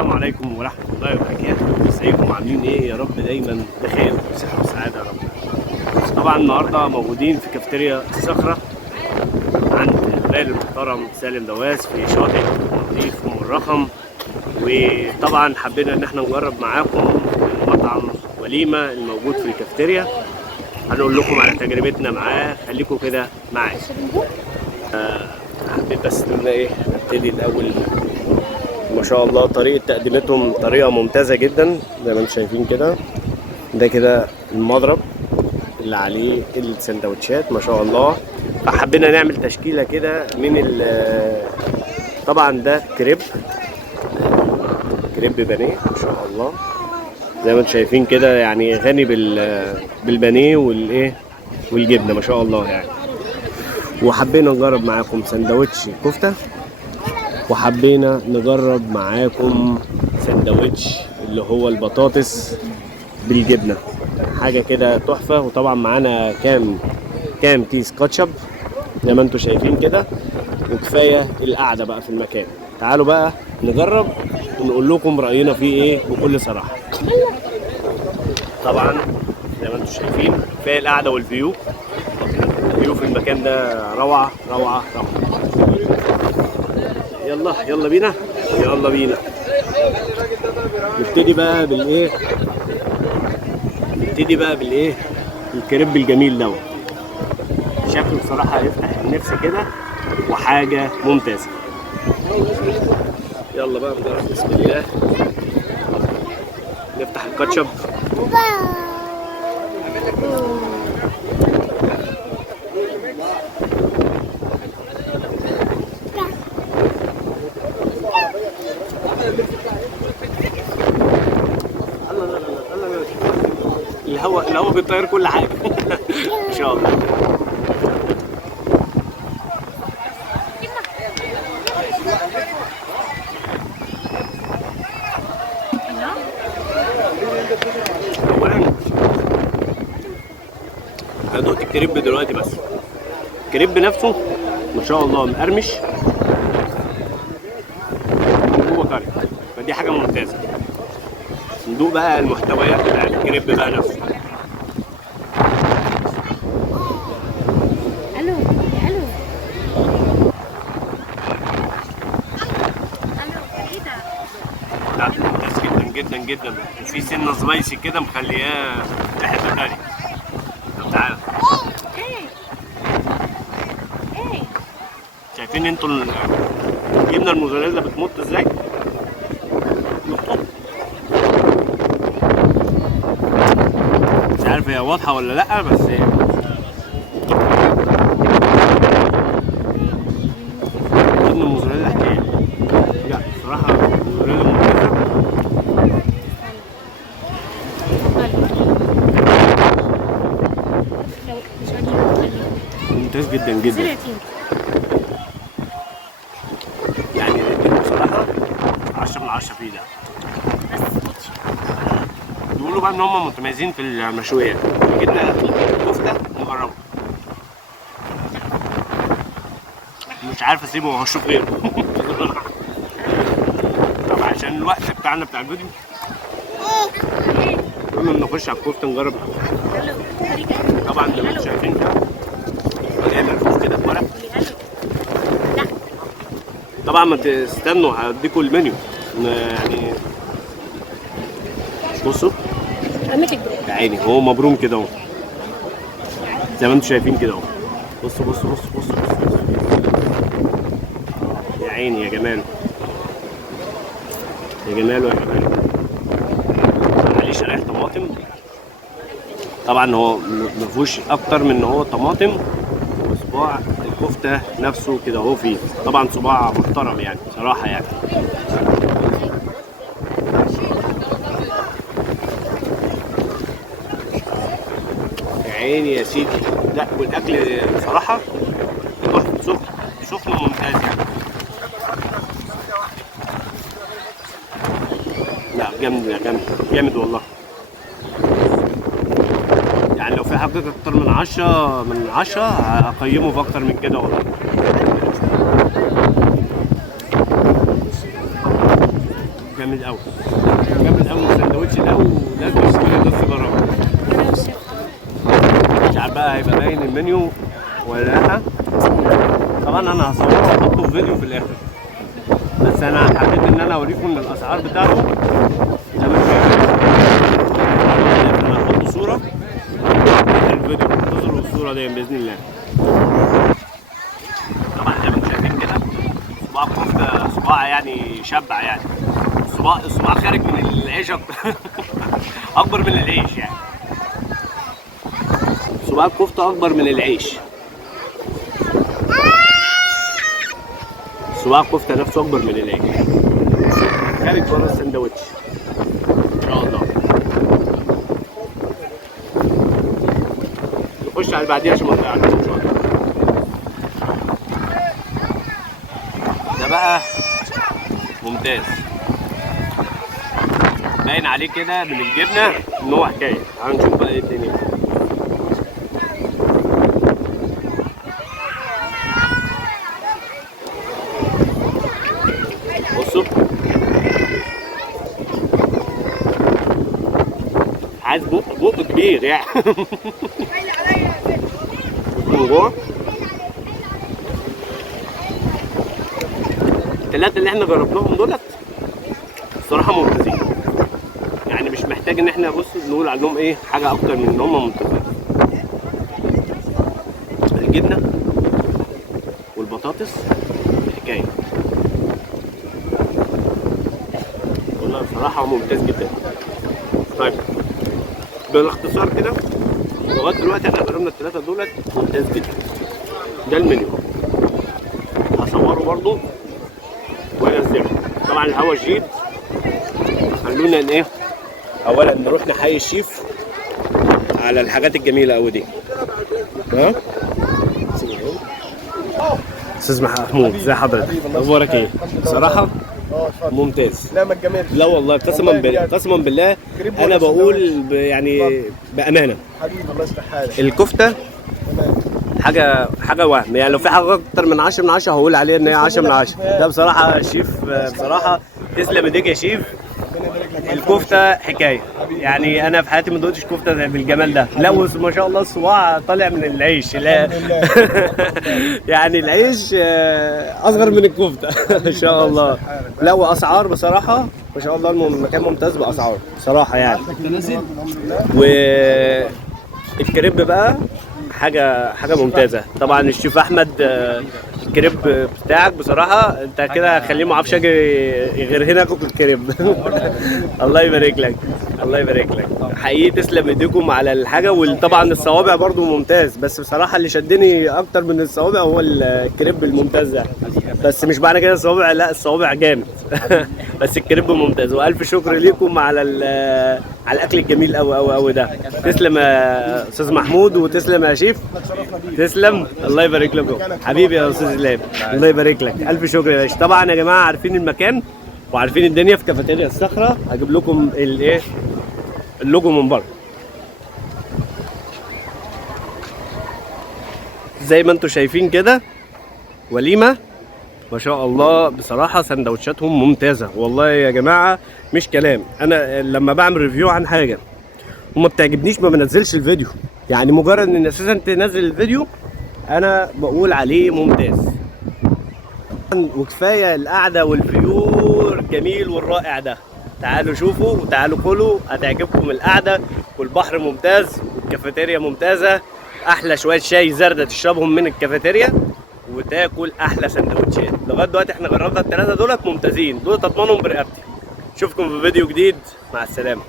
السلام عليكم ورحمة الله وبركاته. ازيكم عاملين ايه؟ يا رب دايما بخير وصحة وسعادة يا رب. طبعا النهارده موجودين في كافتيريا الصخرة عند الغالي المحترم سالم دواس في شاطئ نظيف ومرخم. وطبعا حبينا ان احنا نجرب معاكم مطعم وليمة الموجود في الكافتيريا. هنقول لكم على تجربتنا معاه، خليكم كده معايا. حبيت بس ان ايه نبتدي الاول. ما شاء الله طريقة تقديمتهم طريقة ممتازة جدا زي ما انتم شايفين كده. ده كده المضرب اللي عليه السندوتشات ما شاء الله. فحبينا نعمل تشكيلة كده من طبعا ده كريب بانيه ما شاء الله زي ما انتم شايفين كده، يعني غني بالبانيه والايه والجبنة ما شاء الله يعني. وحبينا نجرب معاكم سندوتش كفتة، وحبينا نجرب معاكم سندوتش اللي هو البطاطس بالجبنة، حاجة كده تحفة. وطبعا معانا كام كيس كاتشب زي ما انتم شايفين كده. وكفاية القعدة بقى في المكان. تعالوا بقى نجرب ونقول لكم رأينا فيه ايه بكل صراحة. طبعا زي ما انتم شايفين كفاية القعدة والفيو في المكان ده روعة روعة روعة. يلا بينا نبتدي بقى بالايه الكريب الجميل دوت. شكله بصراحة هيفتح النفس كده وحاجة ممتازة. يلا بقى نجرب بسم الله. نفتح الكاتشب. الهواء بيطير كل حاجة ان شاء الله. اولا هدوق الكريب دلوقتي، بس الكريب نفسه ما شاء الله مقرمش من جوه كاري، فدي حاجة ممتازة. ندوق بقى المحتويات بتاعت الكريب بقى نفسه. ممتاز جدا جدا، وفي سنه سبايسي كده مخلياه في حته تانيه. طب تعالى، شايفين انتوا الجبنه الموزاريلا بتمط ازاي؟ مش عارف هي واضحه ولا لا، بس جبنه موزاريلا حكايه. لا بصراحه موزاريلا ممتازه. ممتاز جدا يعني نديله بصراحه 10 من 10 فيه ده. بيقولوا بقى ان هم متميزين في المشويات. جبنا كفته نجربها، مش عارف اسيبه وهشوف غيره طب عشان الوقت بتاعنا بتاع الفيديو قلنا نخش على الكفته نجرب الكفته. طبعا زي ما انتم شايفين كده جاي ملفوف كده بورق. طبعا ما تستنوا هديكم المنيو يعني. بصوا يا عيني هو مبروم كده اهو زي ما انتم شايفين كده اهو. بصوا يا عيني يا جماله عليه شرايح طماطم. طبعا هو مفيهوش اكتر من ان هو طماطم وصباع الكفته نفسه كده اهو فيه. طبعا صباع محترم يعني صراحه يعني. يا عيني يا سيدي. لا والاكل بصراحه سخن ممتاز يعني. لا جامد والله. يعني لو في حاجة اكتر من 10 هقيمه في اكتر من كده والله. جامد قوي جامد قوي السندوتش ده، ولازم اشتري نص جرام. مش عارف بقى هيبقى باين المنيو ولا لا. طبعا انا هصوره واحطه في فيديو في الاخر، بس انا حبيت ان انا اوريكم الاسعار بتاعته زي ما انتم شايفين. انا هحط صوره في الفيديو، انتظروا الصوره دي باذن الله. طبعا زي ما انتم شايفين كده صباع كفته، صباع يعني يشبع يعني. الصباع خارج من العيش اكبر من العيش يعني. صباع الكفته اكبر من العيش. صباع الكفته نفسه اكبر من العيش. خارج بره السندوتش ان شاء الله. نخش على اللي بعديها عشان ما نضيعش شويه. ده بقى ممتاز، باين عليه كده من الجبنه ان هو حكايه. تعالوا نشوف بقى ايه الدنيا. بصوا عايز بق كبير يعني. من جوه الثلاثه اللي احنا جربناهم دولت الصراحه ممتازين، يعني مش محتاج ان احنا بص نقول عنهم ايه حاجه اكتر من ان هم ممتازين. الجبنه والبطاطس حكايه، والله بصراحه ممتاز جدا. طيب بالاختصار كده لغايه دلوقتي احنا جربنا الثلاثه دولت ممتاز جدا. ده المنيو هصوره برضو وانزله. طبعا الهوا الجيب خلونا ان ايه اولا نروح نحيي الشيف على الحاجات الجميله قوي دي. ها استاذ محمود ازي حضرتك؟ اخبارك ايه؟ بصراحه ممتاز. لا ما تجاملش. لا والله قسما بالله قسما بالله انا بقول يعني بامانه. حبيبي الله يصلح حالك. الكفته حاجه وهم يعني. لو في حاجه اكتر من 10 من 10 هقول عليها ان هي 10 من 10. ده بصراحه شيف، بصراحه تسلم ايديك يا شيف. الكفته حكايه يعني. انا في حياتي ما دوقتش كفته زي بالجمال ده. لا ما شاء الله الصباع طالع من العيش. لا يعني العيش اصغر من الكفته ان شاء الله. لا واسعار بصراحه ما شاء الله المكان ممتاز باسعار بصراحه يعني. والكريب بقى حاجه ممتازه. طبعا الشيف احمد الكريب بتاعك بصراحه انت كده هتخليه ما اعرفش اجي غير هنا اكل الكريب. الله يبارك لك الله يبارك لك حقيقي. تسلم ايديكم على الحاجه. وطبعا الصوابع برضو ممتاز، بس بصراحه اللي شدني اكتر من الصوابع هو الكريب الممتاز ده. بس مش معنى كده الصوابع لا، الصوابع جامد. بس الكريب ممتاز. والف شكر ليكم على الاكل الجميل قوي قوي قوي ده. تسلم يا استاذ محمود وتسلم يا شيف. تسلم الله يبارك لكم حبيبي يا استاذ اسلام. الله يبارك لك الف شكر يا باشا. طبعا يا جماعه عارفين المكان وعارفين الدنيا في كافيتيريا الصخره. هجيب لكم الايه اللوجو من بره زي ما انتم شايفين كده. وليمه ما شاء الله بصراحه سندوتشاتهم ممتازه والله يا جماعه مش كلام. انا لما بعمل ريفيو عن حاجه وما بتعجبنيش ما بنزلش الفيديو، يعني مجرد ان اساسا تنزل الفيديو انا بقول عليه ممتاز. وكفايه القعده والفيو الجميل والرائع ده. تعالوا شوفوا وتعالوا كلوا هتعجبكم القعده. والبحر ممتاز والكافيتيريا ممتازه. احلى شويه شاي زردة تشربهم من الكافيتيريا وتاكل احلى سندوتشات. لغايه دلوقتي احنا جربنا الثلاثه دولت ممتازين، دول اضمنهم برقبتي. اشوفكم في فيديو جديد، مع السلامه.